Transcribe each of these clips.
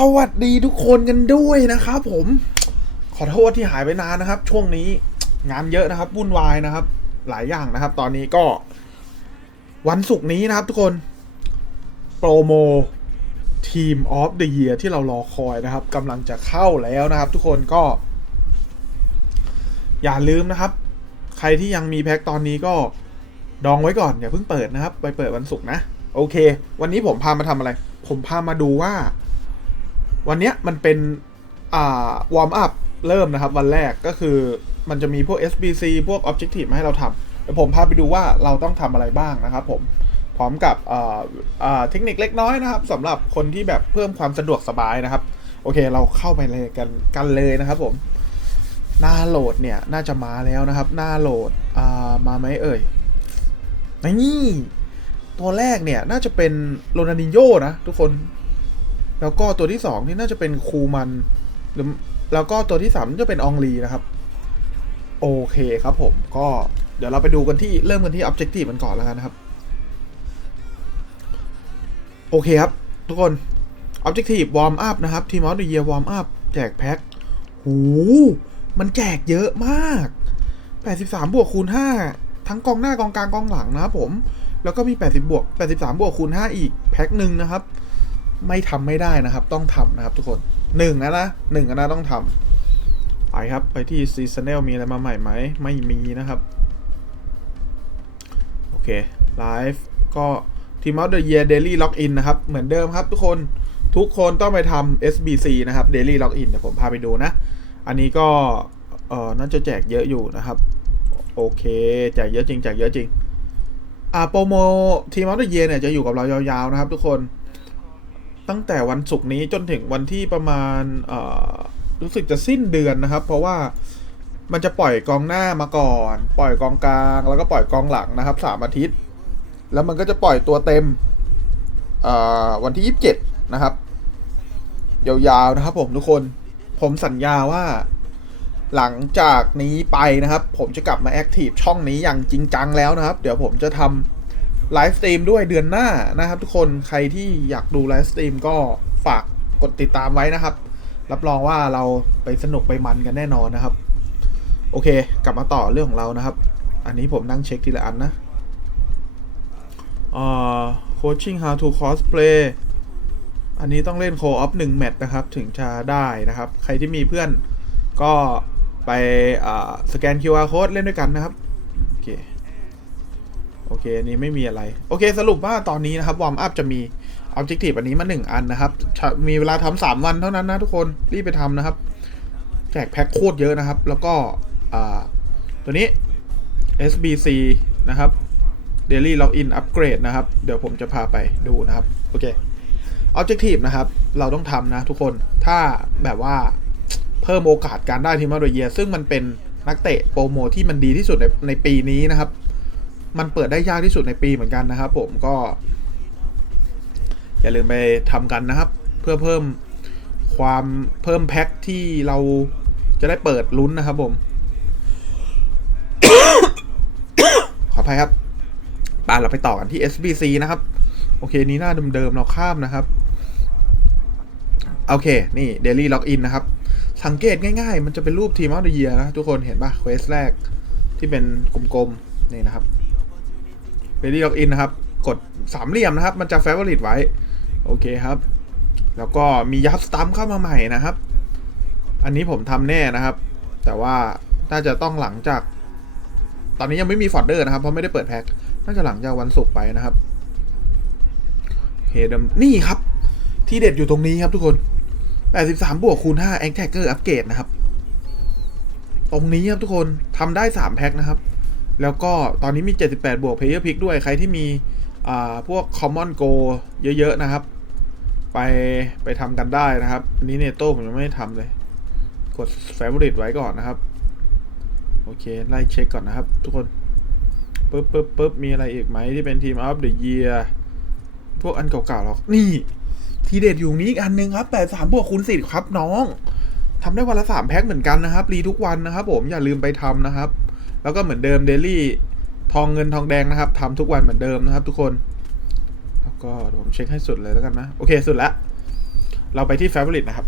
สวัสดีทุกคนกันด้วยนะครับผม ขอโทษที่หายไปนานนะครับ ช่วงนี้งานเยอะนะครับวุ่นวายนะครับ หลายอย่างนะครับ ตอนนี้ก็ วันศุกร์นี้นะครับทุกคน โปรโมทีมออฟเดอะเยียที่เรารอคอยนะครับกำลังจะเข้าแล้วนะครับ ทุกคนก็ อย่าลืมนะครับ ใครที่ยังมีแพ็คตอนนี้ก็ดองไว้ก่อนอย่าเพิ่งเปิดนะครับ ไปเปิดวันศุกร์นะ โอเค วันนี้ผมพามาทำอะไร ผมพามาดูว่า วันเนี้ยมันเป็นอ่าวอร์มอัพเริ่มนะครับ วันแรกก็คือมันจะมีพวก SBC พวก Objective มาให้เราทำเดี๋ยวผมพาไปดูว่าเราต้องทำอะไรบ้างนะครับผมพร้อมกับเทคนิคเล็กน้อยนะครับสำหรับคนที่แบบเพิ่มความสะดวกสบายนะครับ โอเคเราเข้าไปเลยกันกันเลยนะครับผมหน้าโหลดเนี่ยน่าจะมาแล้วนะครับ หน้าโหลดามาไหมเอ่ยนี่ตัวแรกเนี่ยน่าจะเป็นโรนัลดินโญ่นะทุกคน แล้วก็ตัวที่สองนี่น่าจะเป็นคูมันหรือแล้วก็ตัวที่สามน่าจะเป็นองลีนะครับ โอเคครับผมก็เดี๋ยวเราไปดูกันที่เริ่มกันที่ Objective มันก่อนแล้วกันนะครับ โอเคครับ ทุกคน Objective Warm Up นะครับ Team of the Year Warm Up แจกแพ็คหูมันแจกเยอะมาก 83 บวกคูณ 5 ทั้งกองหน้ากองกลางกองหลังนะครับผม แล้วก็มี 80 บวก 83 บวกคูณ 5 อีกแพ็คหนึ่งนะครับ ไม่ทำไม่ได้นะครับ ต้องทำนะครับทุกคนหนึ่งนะนะหนึ่งนะต้องทำไปครับ ไปที่ Seasonal มีอะไรมาใหม่ไหม ไม่มีนะครับ โอเคไลฟ์ก็ Team of the Year Daily Login นะครับ เหมือนเดิมครับทุกคนทุกคนต้องไปทำ SBC นะครับ Daily Login เดี๋ยวผมพาไปดูนะ อันนี้ก็เออน่าจะแจกเยอะอยู่นะครับ โอเค แจกเยอะจริง แจกเยอะจริง อ่าโปรโมทีมออฟเดอะเยเนี่ยจะอยู่กับเรายาวๆนะครับทุกคน ตั้งแต่วันศุกร์นี้จนถึงวันที่ประมาณรู้สึกจะสิ้นเดือนนะครับ เพราะว่ามันจะปล่อยกองหน้ามาก่อน ปล่อยกองกลาง แล้วก็ปล่อยกองหลังนะครับสามอาทิตย์ แล้วมันก็จะปล่อยตัวเต็มวันที่ยี่สิบเจ็ดนะครับ ยาวๆนะครับผมทุกคน ผมสัญญาว่า หลังจากนี้ไปนะครับ ผมจะกลับมาแอคทีฟช่องนี้อย่างจริงจังแล้วนะครับ เดี๋ยวผมจะทำ ไลฟ์สตรีมด้วยเดือนหน้านะครับทุกคนใครที่อยากดูไลฟ์สตรีมก็ฝากกดติดตามไว้นะครับ รับรองว่าเราไปสนุกไปมันกันแน่นอนนะครับ โอเค กลับมาต่อเรื่องของเรานะครับ อันนี้ผมนั่งเช็คทีละอันนะอ่า coaching how to cosplay อันนี้ต้องเล่นโคออฟหนึ่งแมตช์นะครับ ถึงจะได้นะครับ ใครที่มีเพื่อนก็ไปสแกน QR code เล่นด้วยกันนะครับ โอเค โอเคอันนี้ไม่มีอะไร โอเคสรุปว่าตอนนี้นะครับวอร์มอัพจะมี Objective อันนี้มา 1 อันนะครับ มีเวลาทำสามวันเท่านั้นนะทุกคน รีบไปทำนะครับ แจกแพ็คโคตรเยอะนะครับ แล้วก็ตัวนี้ SBC นะครับ Daily Login Upgrade นะครับ เดี๋ยวผมจะพาไปดูนะครับ โอเค Objective นะครับ เราต้องทำนะทุกคนถ้าแบบว่าเพิ่มโอกาสการได้ทีมออเดอะเยียซึ่งมันเป็นนักเตะโปรโมที่มันดีที่สุดในในปีนี้นะครับ มันเปิดได้ยากที่สุดในปีเหมือนกันนะครับ ผมก็ อย่าลืมไปทำกันนะครับ เพื่อเพิ่มความเพิ่มแพ็คที่เราจะได้เปิดลุ้นนะครับผมขออภัยครับปาเราไปต่อกันที่ SBC นะครับ โอเค นี้หน้าเดิมๆเราข้ามนะครับ โอเค นี่ Daily Login นะครับ สังเกตง่ายๆ มันจะเป็นรูปทีมออฟเดอะเยียนะ ทุกคนเห็นปะเควสแรกที่เป็นกลมๆ นี่นะครับ Daily Login นะครับ กดสามเหลี่ยมนะครับ มันจะ Favorite ไว้ โอเคครับ แล้วก็มียับสตัมเข้ามาใหม่นะครับ อันนี้ผมทำแน่นะครับ แต่ว่าน่าจะต้องหลังจาก ตอนนี้ยังไม่มีฟอร์เดอร์นะครับ เพราะไม่ได้เปิดแพ็ค น่าจะหลังจากวันศุกร์ไปนะครับเฮดมนี่ครับ ที่เด็ดอยู่ตรงนี้ครับทุกคน 83 บวกคูณ5 a n g t a g g e r อัปเกรดนะครับ ตรงนี้ครับทุกคนทำได้ 3 แพ็คนะครับ แล้วก็ตอนนี้มี 78 บวก Player Pick ด้วย ใครที่มีพวก Common Go เยอะ ๆ นะครับ ไปไปทำกันได้นะครับ อันนี้เนโต้ผมยังไม่ได้ทำเลย กด Favorite ไว้ก่อนนะครับ โอเค ไล่เช็คก่อนนะครับ ทุกคนปึ๊บปึ๊บปึ๊บมีอะไรอีกไหมที่เป็นทีม of the year พวกอันเก่าๆหรอก นี่ทีเด็ดอยู่นี้อีกอันหนึงครับแปดสามบวกคูณสิครับน้องทำได้วันละสามแพ็คเหมือนกันนะครับ รีทุกวันนะครับ ผมอย่าลืมไปทำนะครับ แล้วก็เหมือนเดิมเดลี่ทองเงินทองแดงนะครับทำทุกวันเหมือนเดิมนะครับ ทุกคน แล้วก็ผมเช็คให้สุดเลยแล้วกันนะ โอเคสุดล้วเราไปที่ Favorite นะครับ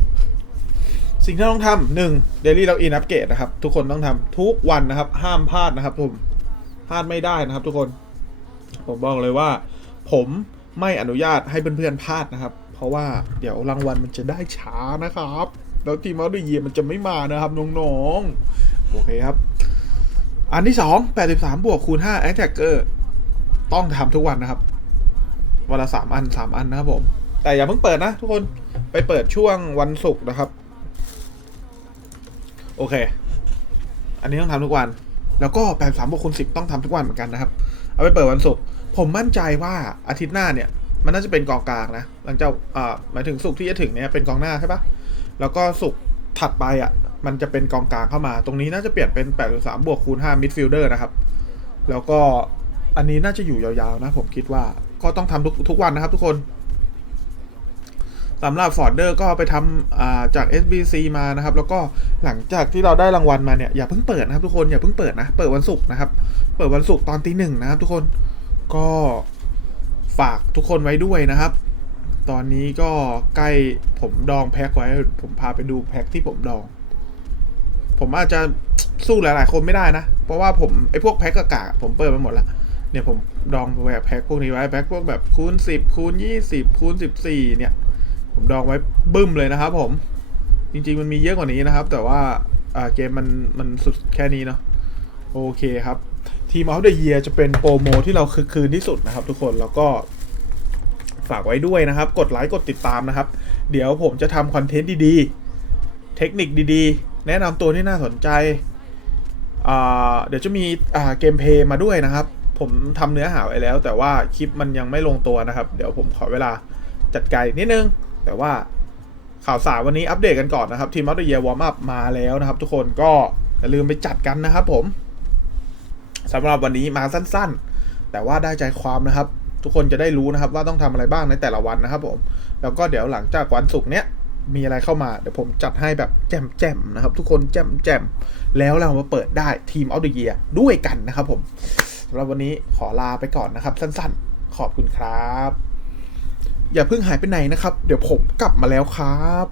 สิ่งที่ต้องทำหนึ่ง Daily Login Upgrade นะครับ ทุกคนต้องทำทุกวันนะครับ ห้ามพลาดนะครับผมพลาดไม่ได้นะครับ ทุกคน ผมบอกเลยว่า ผมไม่อนุญาตให้เพื่อนๆพลาดนะครับ เพราะว่าเดี๋ยวรางวัลมันจะได้ช้านะครับ แล้วทีมออฟเดอะเยียมันจะไม่มานะครับน้องๆโอเคครับ อันที่สอง83บสามบวกคูณ5 Attacker ต้องทำทุกวันนะครับ วันละสามอันสามอันนะครับผม แต่อย่าเพิ่งเปิดนะทุกคนไปเปิดช่วงวันศุกร์นะครับ โอเค อันนี้ต้องทำทุกวัน แล้วก็แปดสามบวกคูณสิบต้องทำทุกวันเหมือนกันนะครับ เอาไปเปิดวันศุกร์ผมมั่นใจว่าอาทิตย์หน้าเนี่ย มันน่าจะเป็นกองกลางนะ หลังจากอ่าหมายถึงศุกร์ที่จะถึงเนี่ยเป็นกองหน้าใช่ปะแล้วก็ศุกร์ถัดไปอะ มันจะเป็นกองกลางเข้ามา ตรงนี้น่าจะเปลี่ยนเป็นแปดสามบวกคูณห้ามิดฟิลเดอร์นะครับ แล้วก็อันนี้น่าจะอยู่ยาวๆนะ ผมคิดว่าก็ต้องทำทุกทุกวันนะครับทุกคนสำหรับฟอร์ดเดอร์ก็ไปทำจาก SBC มานะครับ แล้วก็หลังจากที่เราได้รางวัลมาเนี่ยอย่าเพิ่งเปิดนะครับทุกคนอย่าเพิ่งเปิดนะ เปิดวันศุกร์นะครับ เปิดวันศุกร์ตอนตีหนึ่งนะครับ ทุกคนก็ฝากทุกคนไว้ด้วยนะครับ ตอนนี้ก็ใกล้ผมดองแพ็คไว้ ผมพาไปดูแพ็คที่ผมดอง ผมอาจจะสู้หลาย ๆ คนไม่ได้นะ เพราะว่าผมไอ้พวกแพ็คกากๆผมเปิดไปหมดแล้ว เนี่ยผมดองไว้แพ็คพวกนี้ไว้แพ็คพวกแบบคูณสิบคูณยี่สิบคูณสิบสี่เนี่ย ผมดองไว้บึ้มเลยนะครับ ผม จริง ๆ มันมีเยอะกว่านี้นะครับ แต่ว่าเกมมันมันสุดแค่นี้เนาะโอเคครับทีม of the year จะเป็นโปรโมที่เราคือคืนที่สุดนะครับ ทุกคนแล้วก็ฝากไว้ด้วยนะครับ กดไลค์กดติดตามนะครับ เดี๋ยวผมจะทำคอนเทนต์ดีๆ เทคนิคดีๆ แนะนำตัวที่น่าสนใจ เดี๋ยวจะมีเกมเพย์มาด้วยนะครับ ผมทำเนื้อหาไว้แล้ว แต่ว่าคลิปมันยังไม่ลงตัวนะครับ เดี๋ยวผมขอเวลาจัดการนิดนึง แต่ว่าข่าวสารวันนี้อัปเดตกันก่อนนะครับ ทีมอัปเดตเยียวอร์มอัพมาแล้วนะครับ ทุกคนก็อย่าลืมไปจัดกันนะครับผมสำหรับวันนี้มาสั้นๆ แต่ว่าได้ใจความนะครับ ทุกคนจะได้รู้นะครับว่าต้องทำอะไรบ้างในแต่ละวันนะครับผม แล้วก็เดี๋ยวหลังจากวันศุกร์เนี้ย มีอะไรเข้ามาเดี๋ยวผมจัดให้แบบแจ่มๆนะครับ ทุกคนแจ่มๆแล้วเรามาเปิดได้ทีมออฟเดตเยียด้วยกันนะครับผมสำหรับวันนี้ขอลาไปก่อนนะครับ สั้นๆ ขอบคุณครับ อย่าเพิ่งหายไปไหนนะครับ เดี๋ยวผมกลับมาแล้วครับ